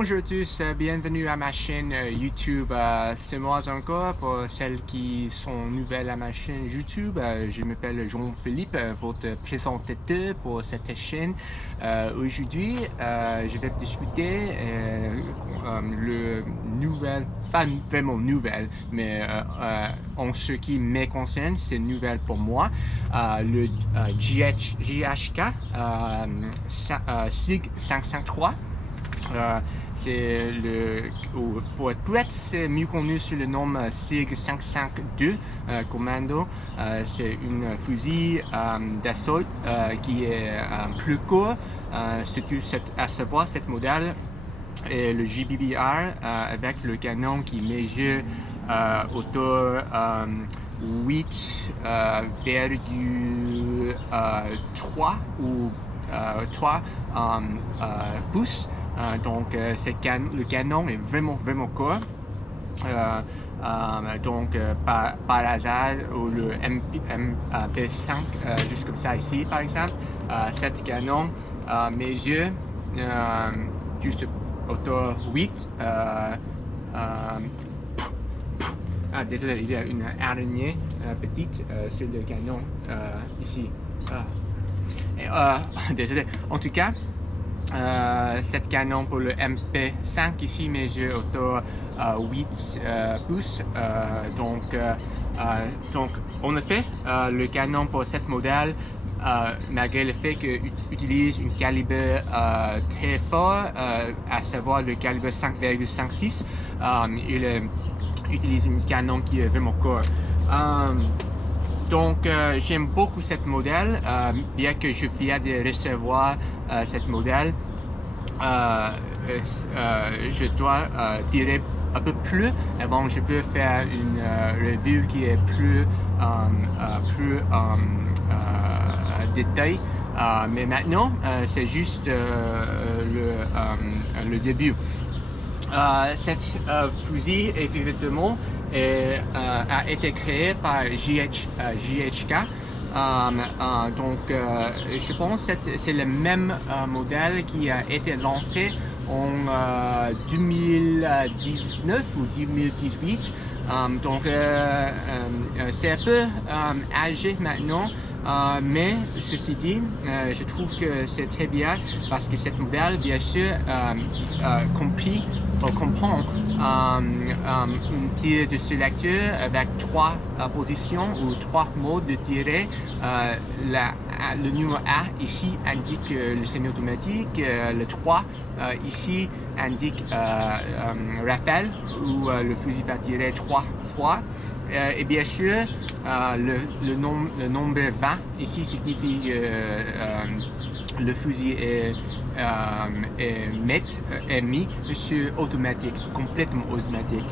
Bonjour tous, bienvenue à ma chaîne YouTube. C'est moi encore pour celles qui sont nouvelles à ma chaîne YouTube. Je m'appelle Jean-Philippe, votre présentateur pour cette chaîne. Aujourd'hui, je vais discuter le nouvel, pas vraiment nouvelle, mais en ce qui me concerne, c'est nouvelle pour moi. Le GHK SIG 553. C'est pour être prêt, c'est mieux connu sous le nom SIG 552 Commando. C'est une fusil d'assaut qui est plus court. À savoir, cette modèle est le JBBR avec le canon qui mesure autour 8,3 ou 3 pouces. Donc le canon est vraiment court. Par hasard, ou le MP5, juste comme ça ici par exemple, cet canon mesure juste autour 8. Désolé, il y a une araignée petite sur le canon ici. Désolé. En tout cas, cette canon pour le MP5 ici mesure autour 8 pouces. Donc en effet, le canon pour cette modèle, malgré le fait qu'il utilise un calibre très fort, à savoir le calibre 5,56, il utilise un canon qui est vraiment court. Donc, j'aime beaucoup cette modèle, bien que je viens de recevoir cette modèle. Je dois tirer un peu plus avant je peux faire une review qui est plus détaillée. Mais maintenant, c'est juste le début. Cette fusil, évidemment, a été créé par GHK. Je pense que c'est le même modèle qui a été lancé en 2019 ou 2018. C'est un peu âgé maintenant, mais ceci dit, je trouve que c'est très bien parce que cette modèle, bien sûr, comprend une tir de sélecteur avec 3 positions ou 3 modes de tirer. Le numéro A ici indique le semi-automatique, le 3 ici indique rafale où le fusil va tirer 3 fois. Et bien sûr, le nombre 20 ici signifie que le fusil est mis sur automatique, complètement automatique.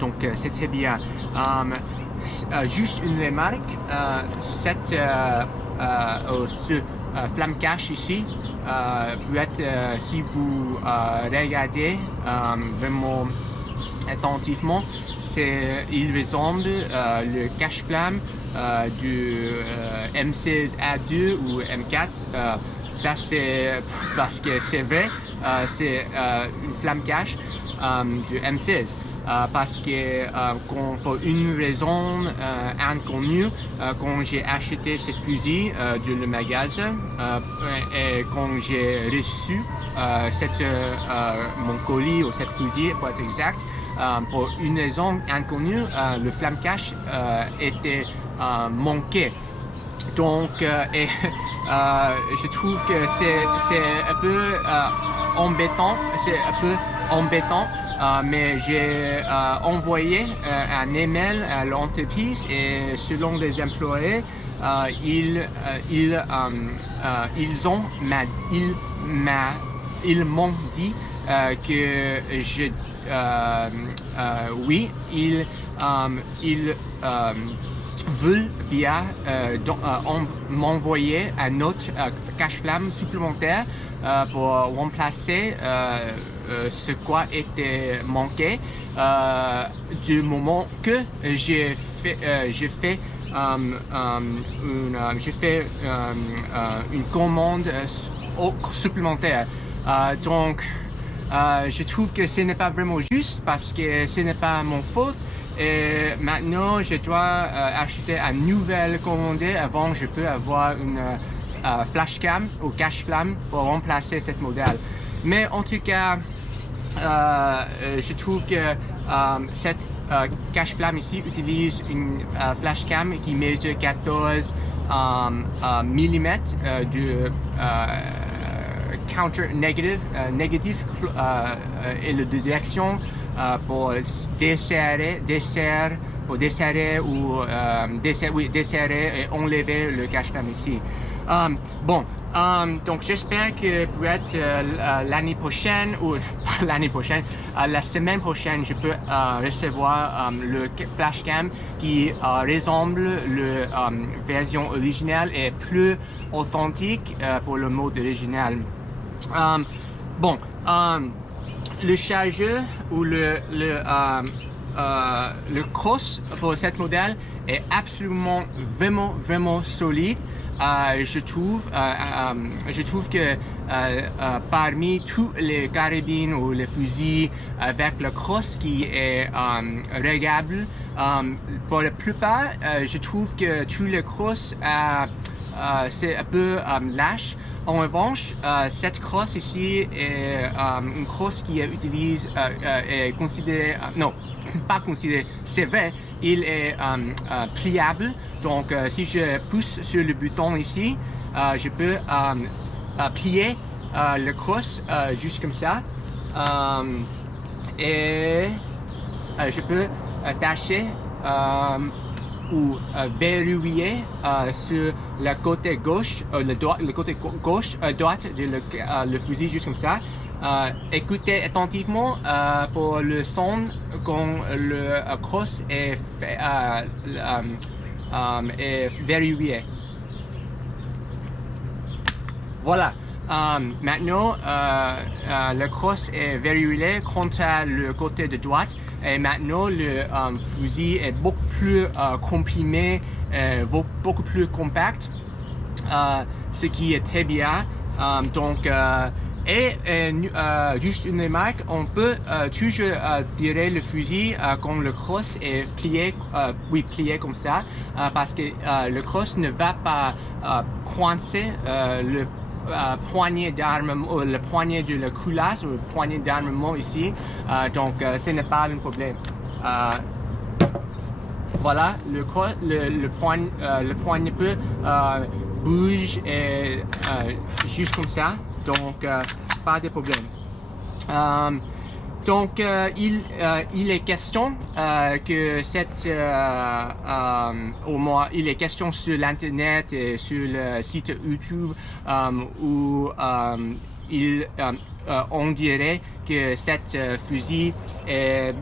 Donc c'est très bien. Juste une remarque, ce flamme cache ici peut être, si vous regardez vraiment attentivement, il ressemble le cache-flamme du M16A2 ou M4. Ça c'est parce que c'est vrai, c'est une flamme cache du M16. Parce que pour une raison inconnue, quand j'ai acheté cette fusil de le magasin et quand j'ai reçu mon colis ou cette fusil pour être exact, pour une raison inconnue, le flamme cache était manqué. Donc, je trouve que c'est un peu embêtant. Mais j'ai envoyé un email à l'entreprise et selon les employés, ils m'ont dit que oui, ils veulent bien m'envoyer un autre cache-flamme supplémentaire pour remplacer ce quoi était manqué du moment que j'ai fait une commande supplémentaire. Donc Je trouve que ce n'est pas vraiment juste parce que ce n'est pas mon faute. Et maintenant, je dois acheter un nouvel commandé avant je peux avoir une flashcam ou cache-flamme pour remplacer cette modèle. Mais en tout cas, je trouve que cette cache-flamme ici utilise une flashcam qui mesure 14 mm de counter négatif et de direction pour desserrer et enlever le cache-flamme ici. Donc j'espère que peut-être l'année prochaine ou pas l'année prochaine, la semaine prochaine, je peux recevoir le flashcam qui ressemble la version originale et plus authentique pour le mode original. Le chargeur ou le cross pour cette modèle est absolument vraiment solide. Je trouve que parmi tous les carabines ou les fusils avec le cross qui est réglable, pour la plupart, je trouve que tous les cross c'est un peu lâche. En revanche, cette crosse ici est une crosse qui est considérée, non, pas considérée, c'est vrai, il est pliable. Donc, si je pousse sur le bouton ici, je peux plier le crosse juste comme ça. Et je peux attacher ou verrouiller sur le côté gauche, le côté gauche droite de le fusil juste comme ça. Écoutez attentivement pour le son quand le cross est verrouillé. Voilà. Maintenant, le cross est verrouillé contre le côté de droite et maintenant le fusil est beaucoup plus comprimé, beaucoup plus compact, ce qui est très bien. Juste une remarque, on peut toujours tirer le fusil quand le cross est plié, plié comme ça, parce que le cross ne va pas coincer le poignée d'armement, le poignet de la culasse ou le poignet d'armement ici, donc ce n'est pas un problème. Voilà, le poignet peut bouge et juste comme ça, donc pas de problème. Il est question que au moins, il est question sur l'internet et sur le site YouTube où on dirait que cette fusil est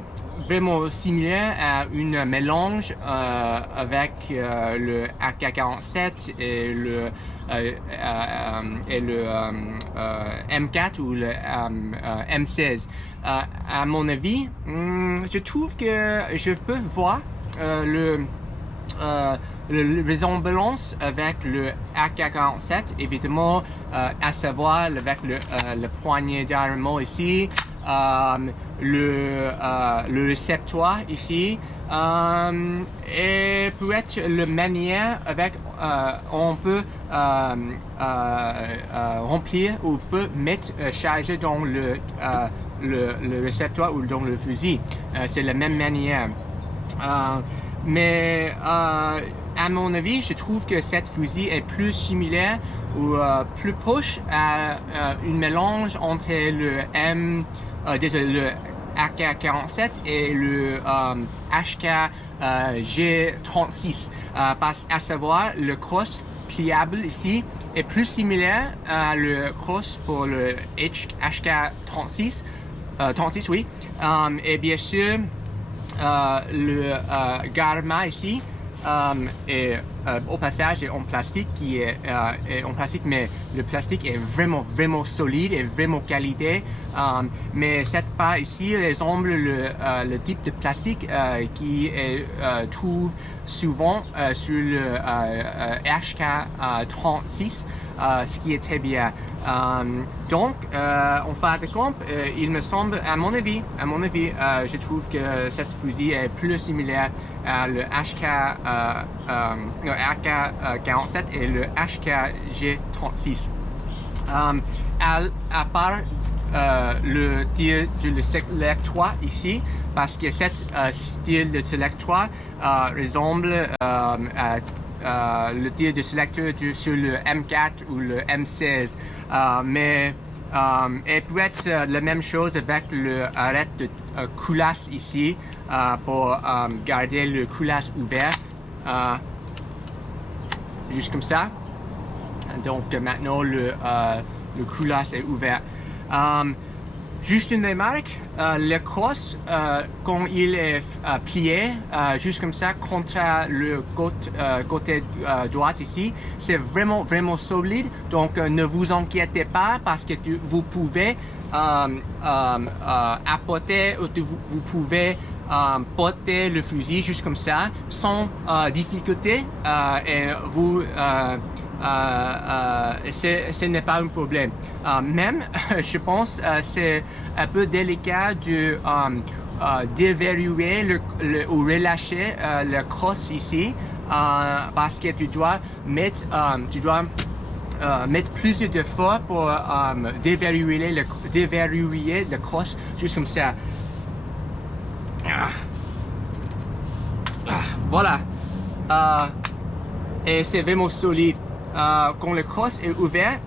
vraiment similaire à une mélange avec le AK-47 et le M4 ou le M16. À mon avis, je trouve que je peux voir le ressemblance avec le AK-47, évidemment, à savoir avec le poignet d'armement ici, le réceptoire ici, et peut-être la manière avec on peut remplir ou peut mettre charger dans le réceptoire ou dans le fusil. C'est la même manière. Mais à mon avis, je trouve que cette fusil est plus similaire ou plus proche à une mélange entre le AK-47 et le HK-G36, à savoir le cross pliable ici est plus similaire à le cross pour le HK-36, 36 oui, et bien sûr le Garma ici est au passage est en plastique est en plastique, mais le plastique est vraiment solide et vraiment qualité. Mais cette part ici ressemble le type de plastique qui est trouve souvent sur le HK36, ce qui est très bien. Donc, en fin de compte, il me semble, à mon avis, je trouve que cette fusil est plus similaire à le HK47 et le HKG36. À part le tir du Select 3 ici, parce que cet style de Select 3 ressemble à le tir de sélecteur sur le M4 ou le M16, mais elle peut être la même chose avec le arrêt de culasse ici pour garder le culasse ouvert, juste comme ça. Donc maintenant le culasse est ouvert. Juste une remarque, le crosse, quand il est plié, juste comme ça, contre le côté droit ici, c'est vraiment solide. Donc, ne vous inquiétez pas parce que vous pouvez apporter, vous pouvez porter le fusil juste comme ça, sans difficulté, et vous ce n'est pas un problème. Même, je pense, c'est un peu délicat de déverrouiller ou relâcher le crosse ici, parce que tu dois mettre plus d'efforts pour déverrouiller le crosse juste comme ça. Voilà. Et c'est vraiment solide. Quand le crosse est ouvert,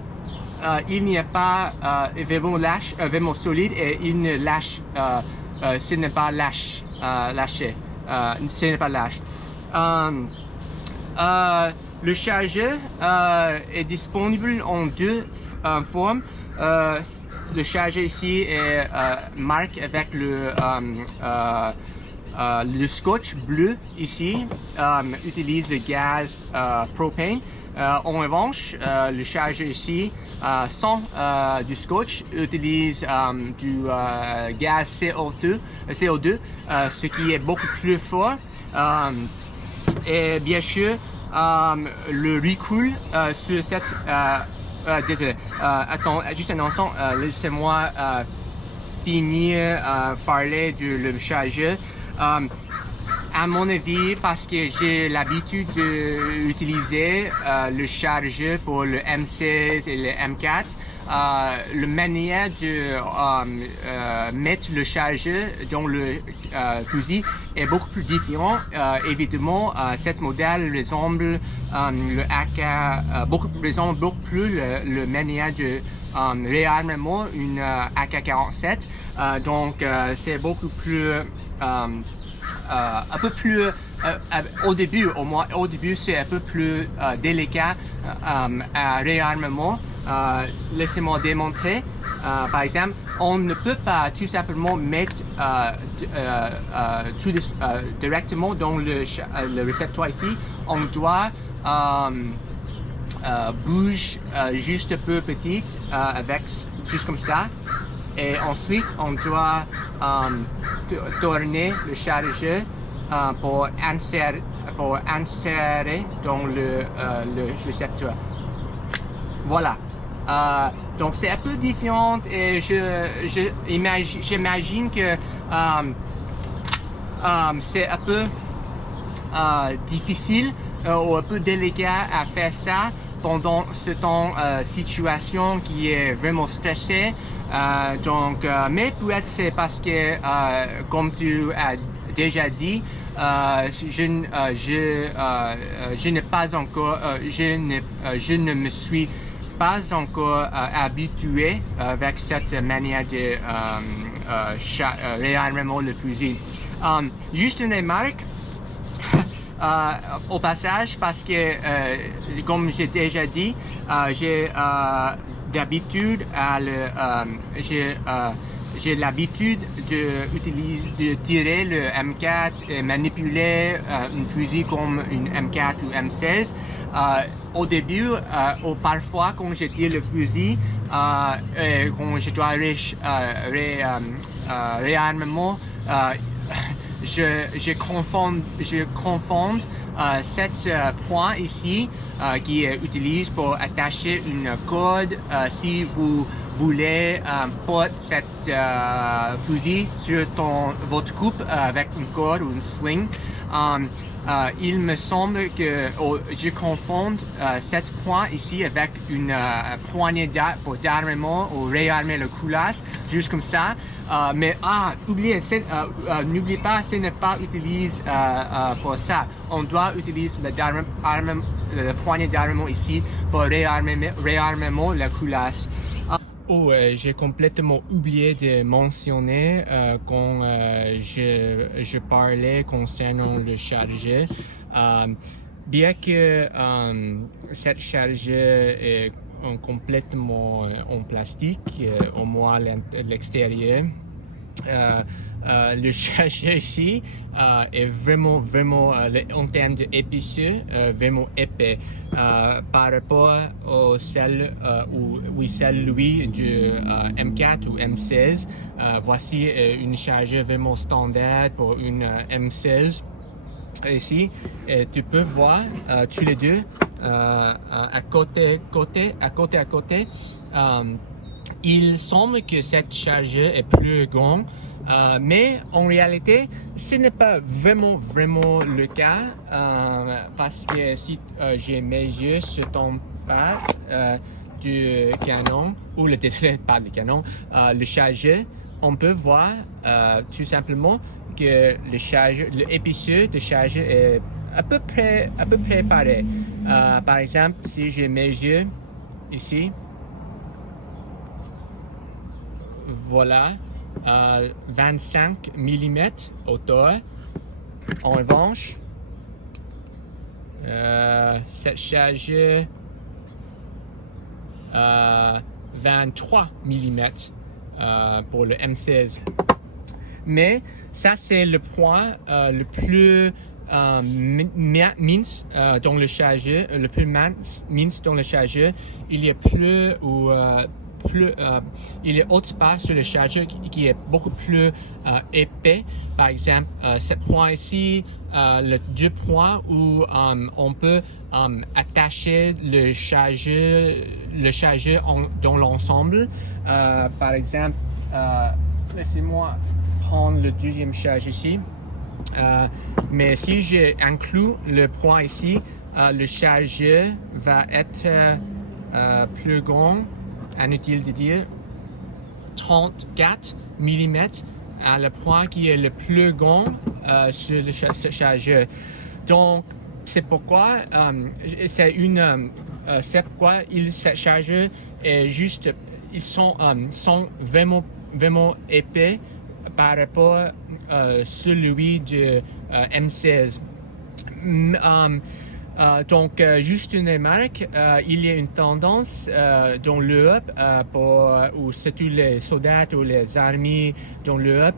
il n'y a pas vraiment solide et il ne lâche, ce n'est pas lâché, ce n'est pas lâche. Le chargeur est disponible en deux formes. Le chargeur ici est marqué avec le scotch bleu ici, utilise le gaz propane. En revanche, le chargeur ici, sans du scotch, utilise du gaz CO2, ce qui est beaucoup plus fort. Et bien sûr, le recul sur cette... désolé, attends, juste un instant, laissez-moi finir parler du chargeur. À mon avis, parce que j'ai l'habitude d'utiliser le chargeur pour le M16 et le M4, la manière de mettre le chargeur dans le fusil est beaucoup plus différent. Évidemment, cette modèle ressemble le AK, ressemble beaucoup plus le manière de réarmement une AK-47. Donc, c'est beaucoup plus un peu plus au début, c'est un peu plus délicat à réarmement. Laissez-moi démontrer. Par exemple, on ne peut pas tout simplement mettre directement dans le récepteur ici. On doit bouger juste un peu petit avec juste comme ça. Et ensuite, on doit tourner le chargeur pour insérer dans le récepteur. Voilà. Donc c'est un peu différent et j'imagine que c'est un peu difficile ou un peu délicat à faire ça pendant cette situation qui est vraiment stressée. Mais peut-être c'est parce que, comme tu as déjà dit, je ne me suis pas encore habitué avec cette manière de réarmement le fusil. Juste une remarque. Au passage, parce que, comme j'ai déjà dit, j'ai d'habitude j'ai l'habitude de tirer le M4 et manipuler une fusil comme une M4 ou M16. Au début, ou parfois quand je tire le fusil, quand je dois réarmement, je confonds cet point ici qui est utilisé pour attacher une corde si vous voulez porter cette fusil sur votre coupe avec une corde ou une sling. Il me semble que je confonds cet point ici avec une poignée pour d'armement ou réarmer le culasse, juste comme ça. Mais n'oubliez pas, ce n'est pas utilisé pour ça. On doit utiliser le poignée d'armement ici pour réarmer le culasse. J'ai complètement oublié de mentionner quand je parlais concernant le chargeur. Bien que cette chargeur est complètement en plastique, au moins l'extérieur, le chargeur ici est vraiment en termes d'épaisseur vraiment épais par rapport au celui du M4 ou M16. Voici une chargeur vraiment standard pour une M16 ici. Et tu peux voir tous les deux à côté. Il semble que cette chargeur est plus grande, mais en réalité, ce n'est pas vraiment le cas, parce que si j'ai mes yeux sur ton pad du canon, ou le pas du canon, le chargeur, on peut voir tout simplement que l'épaisseur de chargeur est à peu près pareil. Par exemple, si j'ai mes yeux ici, voilà, 25 mm hauteur. En revanche, cette chargeur 23 mm pour le M16. Mais ça, c'est le point le plus mince dans le chargeur, le plus mince dans le chargeur. Il y a il est autre part sur le chargeur qui est beaucoup plus épais. Par exemple, ce point ici, le deux points où on peut attacher le chargeur dans l'ensemble. Par exemple, laissez-moi prendre le deuxième chargeur ici. Mais si j'inclus le point ici, le chargeur va être plus grand. Inutile de dire 34 mm à le point qui est le plus grand sur le chargeur. Donc c'est pourquoi cette chargeur est juste, ils sont vraiment épais par rapport à celui de M16. Donc, juste une remarque, il y a une tendance dans l'Europe, ou surtout les soldats ou les armées dans l'Europe,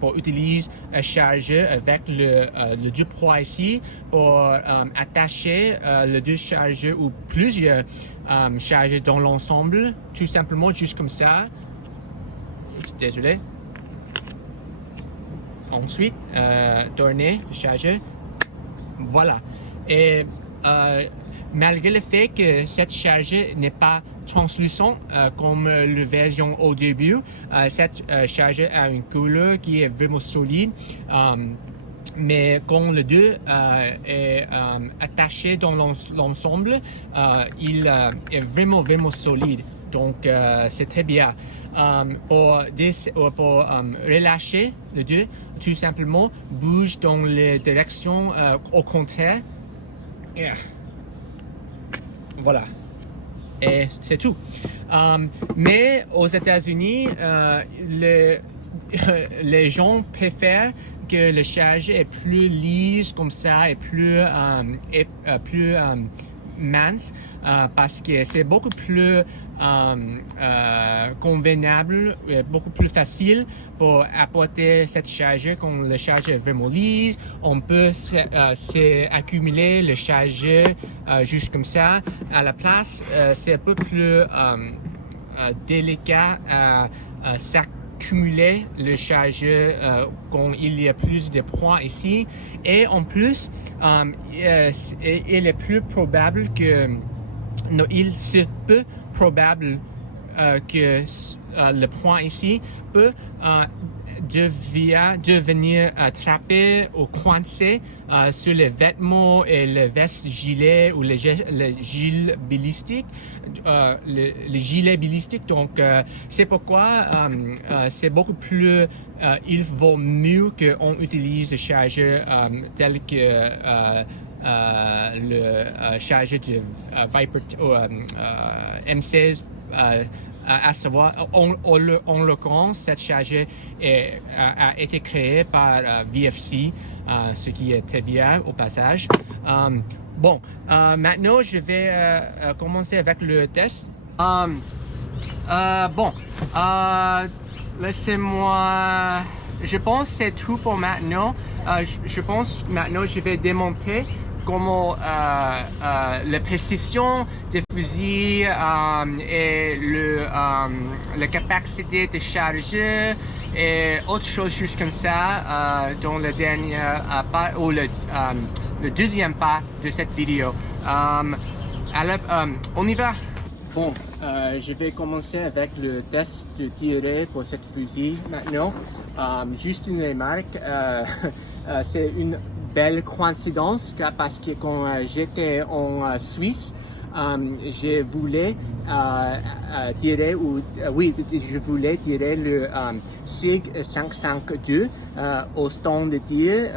pour utiliser un chargeur avec le deux poids ici pour attacher le deux chargeurs ou plusieurs chargeurs dans l'ensemble, tout simplement juste comme ça. Désolé. Ensuite, tourner le chargeur. Voilà. Et malgré le fait que cette chargeur n'est pas translucent comme la version au début, cette chargeur a une couleur qui est vraiment solide. Mais quand le deux est attaché dans l'ensemble, il est vraiment solide. Donc c'est très bien. Pour relâcher le deux, tout simplement bouge dans les directions au contraire. Yeah. Voilà. Et c'est tout. Mais aux États-Unis, les gens préfèrent que le chargeur est plus lisse comme ça et plus mince parce que c'est beaucoup plus convenable, beaucoup plus facile pour apporter cette chargeur quand le chargeur est vraiment lisse. On peut s'accumuler le chargeur juste comme ça. À la place, c'est un peu plus délicat à s'accumuler le chargeur quand il y a plus de points ici. Et en plus, il est plus probable que non, il se peut probable que le point ici peut devenir attrapé ou coincé sur les vêtements et les vestes gilets ou les gilets balistiques. Les gilets balistiques. Donc, c'est pourquoi c'est beaucoup plus. Il vaut mieux qu'on utilise le chargeur tel que le chargeur de Viper M16. À savoir, en l'occurrence, cette chargeur a été créée par VFC, ce qui est très bien au passage. Bon, maintenant je vais commencer avec le test. Bon, laissez-moi. Je pense que c'est tout pour maintenant. Je pense maintenant je vais démontrer comment la précision des fusils et la capacité de chargeur et autre chose juste comme ça dans le dernier part ou le deuxième part de cette vidéo. Alors, on y va. Bon, je vais commencer avec le test de tirer pour cette fusil maintenant. Juste une remarque, c'est une belle coïncidence parce que quand j'étais en Suisse, je voulais tirer je voulais tirer le SIG 552 au stand de tir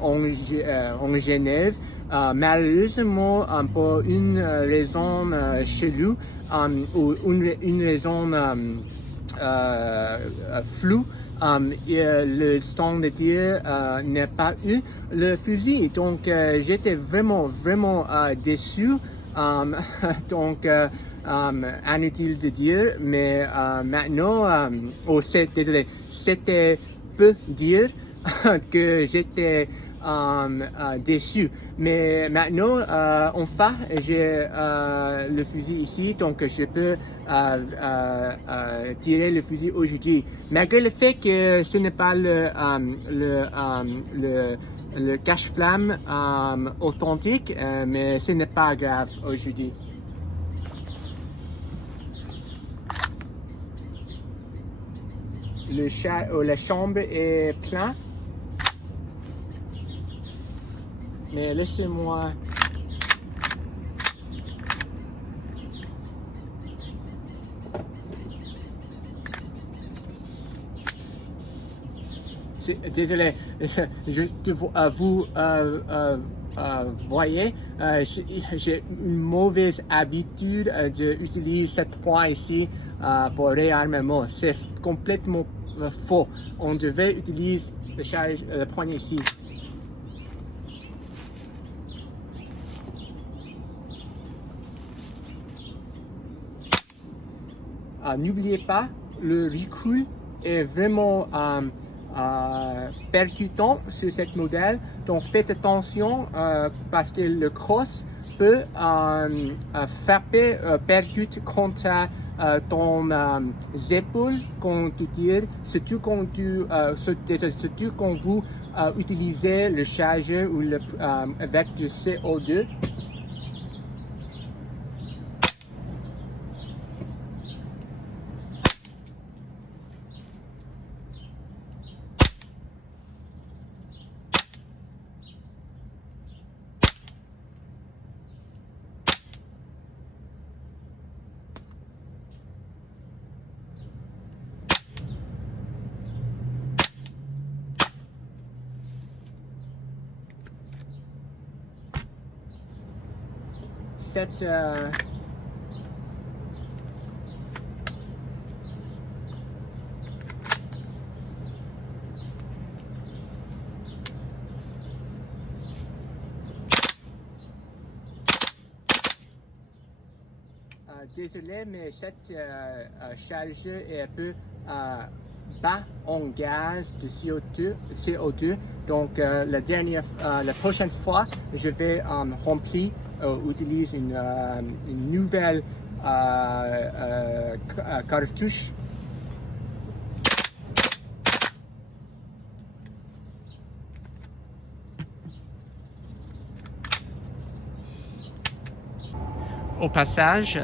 en Genève. Malheureusement, pour une raison chelou ou une raison floue, le stand de tir n'a pas eu le fusil. Donc, j'étais vraiment déçu. Donc, inutile de dire, mais maintenant, désolé, c'était peu dire que j'étais déçu. Mais maintenant, enfin, j'ai le fusil ici, donc je peux tirer le fusil aujourd'hui. Malgré le fait que ce n'est pas le cache-flamme authentique, mais ce n'est pas grave aujourd'hui. La chambre est pleine. Mais laissez-moi. Désolé, vous voyez, j'ai une mauvaise habitude d'utiliser cette pointe ici pour réarmement. C'est complètement faux. On devait utiliser le poignet ici. N'oubliez pas, le recul est vraiment percutant sur cette modèle, donc faites attention parce que le cross peut frapper, percute contre ton épaule quand tu tires, surtout quand vous utilisez le chargeur ou avec du CO2. Cette Désolé, mais cette chargeur est un peu bas en gaz de CO2. Donc la prochaine fois, je vais remplir, utilise une nouvelle cartouche. Au passage,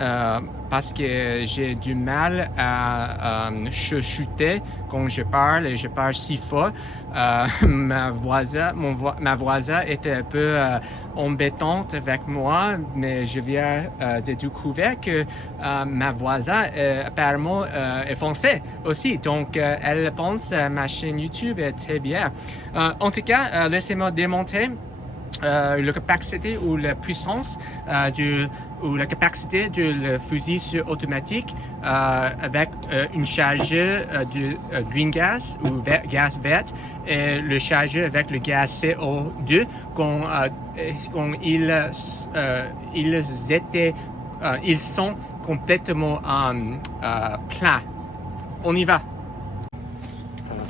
parce que j'ai du mal à chuchoter quand je parle et je parle si fort, ma voisine était un peu embêtante avec moi, mais je viens de découvrir que ma voisine apparemment est française aussi, donc elle pense ma chaîne YouTube est très bien. En tout cas, laissez-moi démontrer la capacité ou la puissance ou la capacité du fusil automatique avec une chargeur de green gas ou gaz vert et le chargeur avec le gaz CO2 quand ils sont complètement pleins. On y va.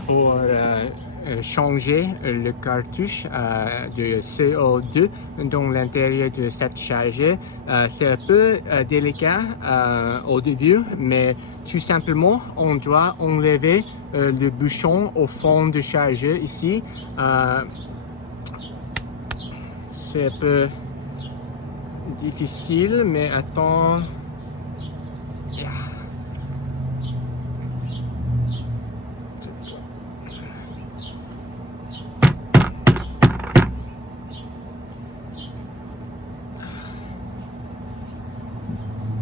Pour changer le cartouche de CO2 dans l'intérieur de cette chargeur. C'est un peu délicat au début, mais tout simplement, on doit enlever le bouchon au fond de chargeur ici. C'est un peu difficile, mais attends. Yeah.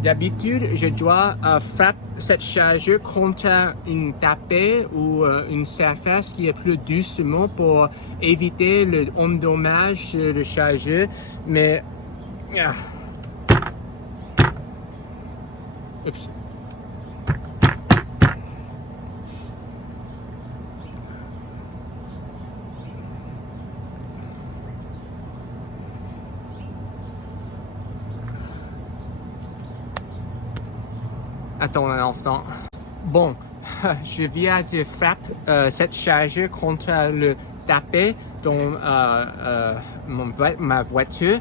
D'habitude, je dois frapper cette chargeur contre une tapée ou une surface qui est plus doucement pour éviter le endommage sur le chargeur, mais Oups. Attends un instant. Bon, je viens de frapper cette chargeur contre le tapis dans ma voiture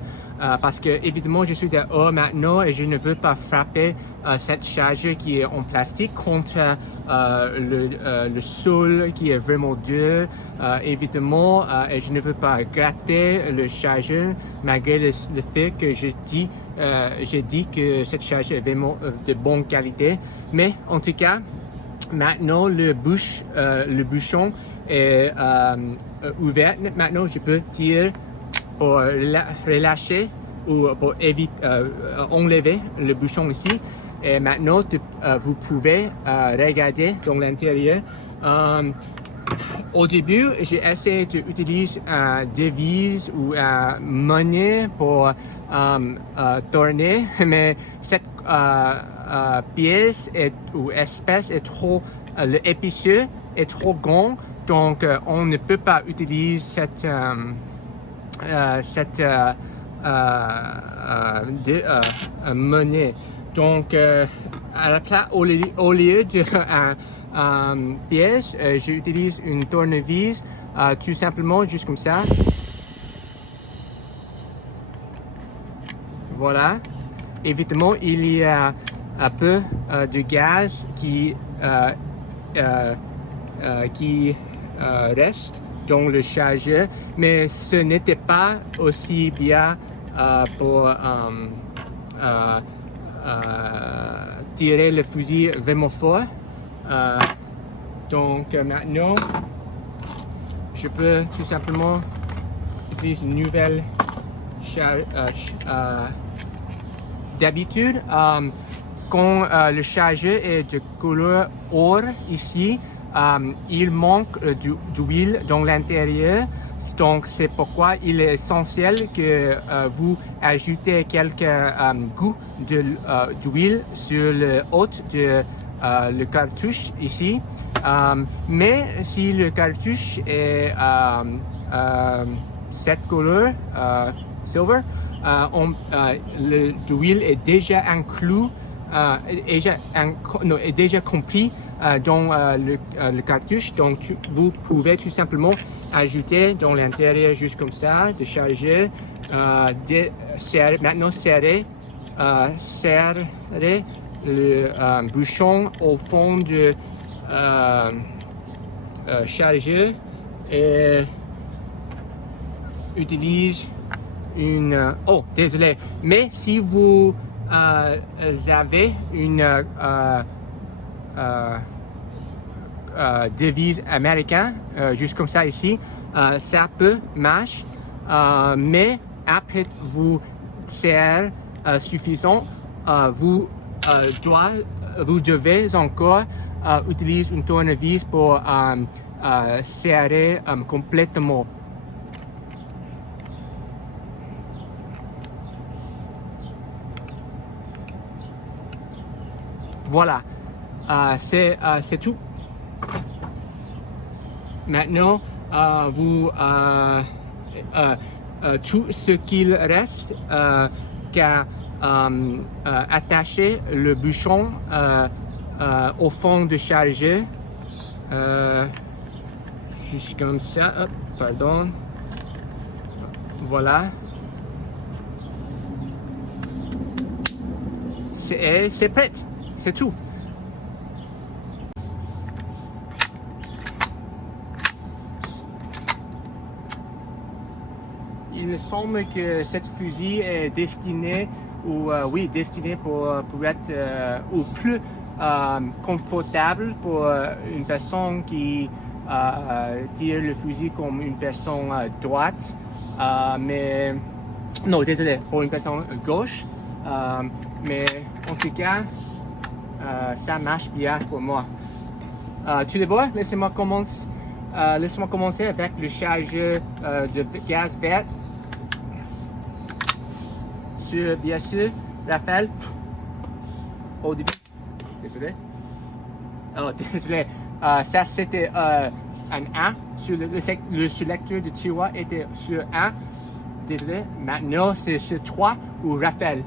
parce que évidemment je suis dehors maintenant et je ne veux pas frapper cette chargeur qui est en plastique contre le sol qui est vraiment dur évidemment et je ne veux pas gratter le chargeur malgré le fait que j'ai dit que cette chargeur est vraiment de bonne qualité, mais en tout cas maintenant le bouchon est ouvert. Maintenant je peux tirer pour relâcher ou pour éviter enlever le bouchon ici, et maintenant vous pouvez regarder dans l'intérieur. Au début, j'ai essayé d'utiliser une devise ou une monnaie pour tourner, mais cette pièce ou espèce est trop, l'épaisseur est trop grande, donc on ne peut pas utiliser cette monnaie. Donc à la place, au lieu de pièce, j'utilise une tournevis tout simplement juste comme ça. Voilà. Évidemment, il y a un peu de gaz qui reste dans le chargeur, mais ce n'était pas aussi bien pour tirer le fusil vraiment fort. Donc maintenant, je peux tout simplement utiliser une nouvelle d'habitude, quand le chargeur est de couleur or ici, il manque d'huile dans l'intérieur. Donc c'est pourquoi il est essentiel que vous ajoutez quelques gouttes d'huile sur le haut de le cartouche ici. Mais si le cartouche est cette couleur silver, l'huile est déjà inclus est déjà compris dans le cartouche. Donc vous pouvez tout simplement ajouter dans l'intérieur juste comme ça, de charger, maintenant serrer le bouchon au fond de chargeur et utilise une... Oh, désolé. Mais si vous avez une devise américaine, juste comme ça ici, ça peut marcher, mais après vous serrez suffisant, vous devez encore utiliser une tournevis pour serrer complètement. Voilà, c'est tout. Maintenant, tout ce qu'il reste qu'à attacher le bouchon au fond de chargeur, juste comme ça. Hop, pardon. Voilà. C'est prêt. C'est tout. Il me semble que cette fusil est destinée pour être ou plus confortable pour une personne qui tire le fusil comme une personne droite, mais non, désolé, pour une personne gauche, mais en tout cas ça marche bien pour moi. Tout d'abord, laissez-moi commencer avec le chargeur de gaz vert sur, bien sûr, Raphaël. Au début, désolé. Oh, désolé. Ça c'était un 1 sur le sélecteur de tiroir était sur 1. Désolé. Maintenant c'est sur 3 ou Raphaël.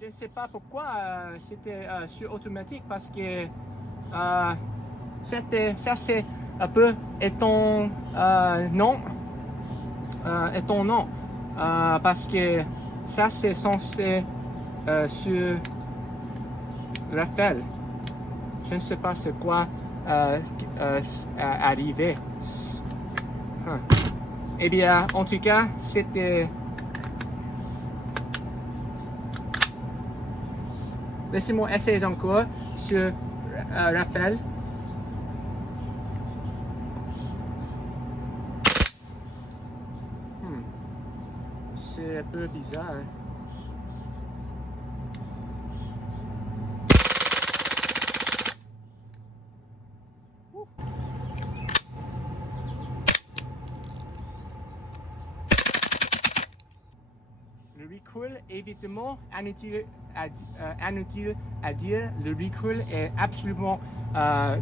Je ne sais pas pourquoi c'était sur automatique, parce que ça c'est un peu étonnant, parce que ça c'est censé sur Raphaël. Je ne sais pas c'est quoi arrivé. Eh bien, en tout cas, c'était... Laissez-moi essayer encore sur Raphaël. C'est un peu bizarre. Le recoil, évidemment, inutile à dire, le recoil est absolument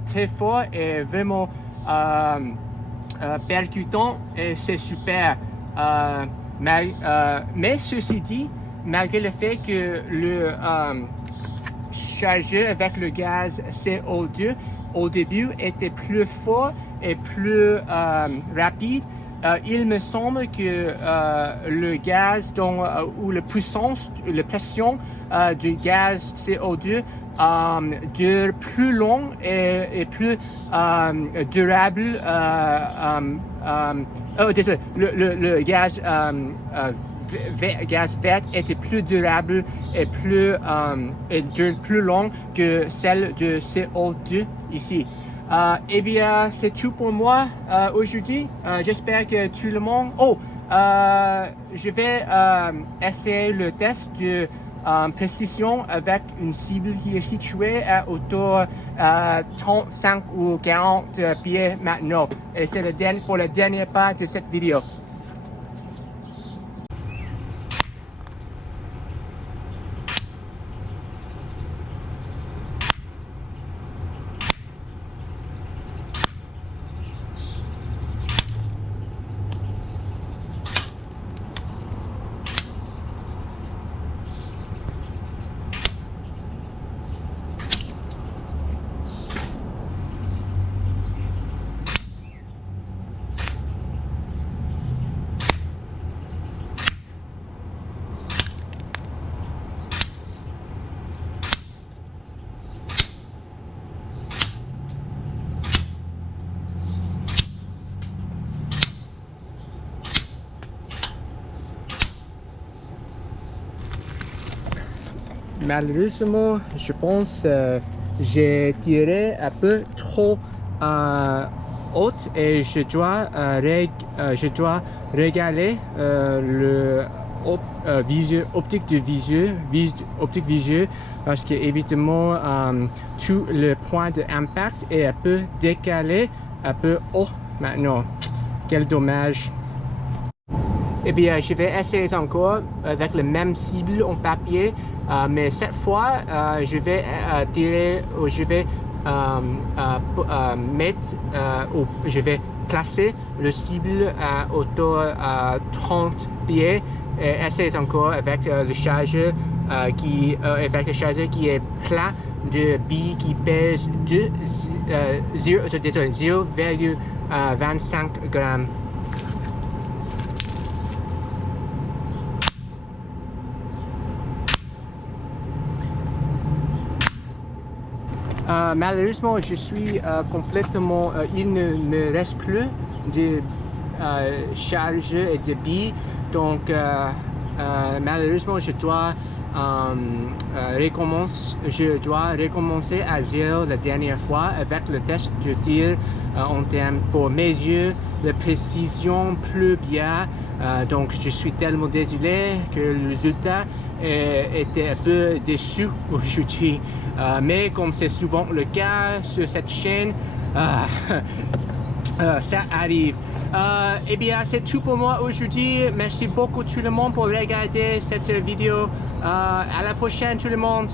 très fort et vraiment percutant, et c'est super. Mais ceci dit, malgré le fait que le chargeur avec le gaz CO2 au début était plus fort et plus rapide, il me semble que le gaz ou la pression du gaz CO2 dure plus long et plus durable. Désolé, le gaz vert était plus durable et dure plus long que celle de CO2 ici. Eh bien, c'est tout pour moi aujourd'hui. J'espère que tout le monde... je vais essayer le test de précision avec une cible qui est située à autour 35 ou 40 pieds maintenant. Et c'est pour la dernière part de cette vidéo. malheureusement, je pense j'ai tiré un peu trop haute et je dois régaler le optique visueux parce que évidemment tout le point d'impact est un peu décalé, un peu haut maintenant. Quel dommage. Eh bien, je vais essayer encore avec le même cible en papier, mais cette fois, je vais tirer, je vais je vais placer le cible à hauteur 30 pieds et essayer encore avec le chargeur qui est plein de billes qui pèsent 0,25 grammes. Malheureusement, je suis complètement... il ne me reste plus de charge et de billes, donc malheureusement, je dois recommencer à zéro la dernière fois avec le test de tir en termes pour mes yeux, la précision plus bien. Donc je suis tellement désolé que le résultat était un peu déçu aujourd'hui. Mais comme c'est souvent le cas sur cette chaîne, ça arrive. Eh bien, c'est tout pour moi aujourd'hui. Merci beaucoup tout le monde pour regarder cette vidéo. À la prochaine tout le monde.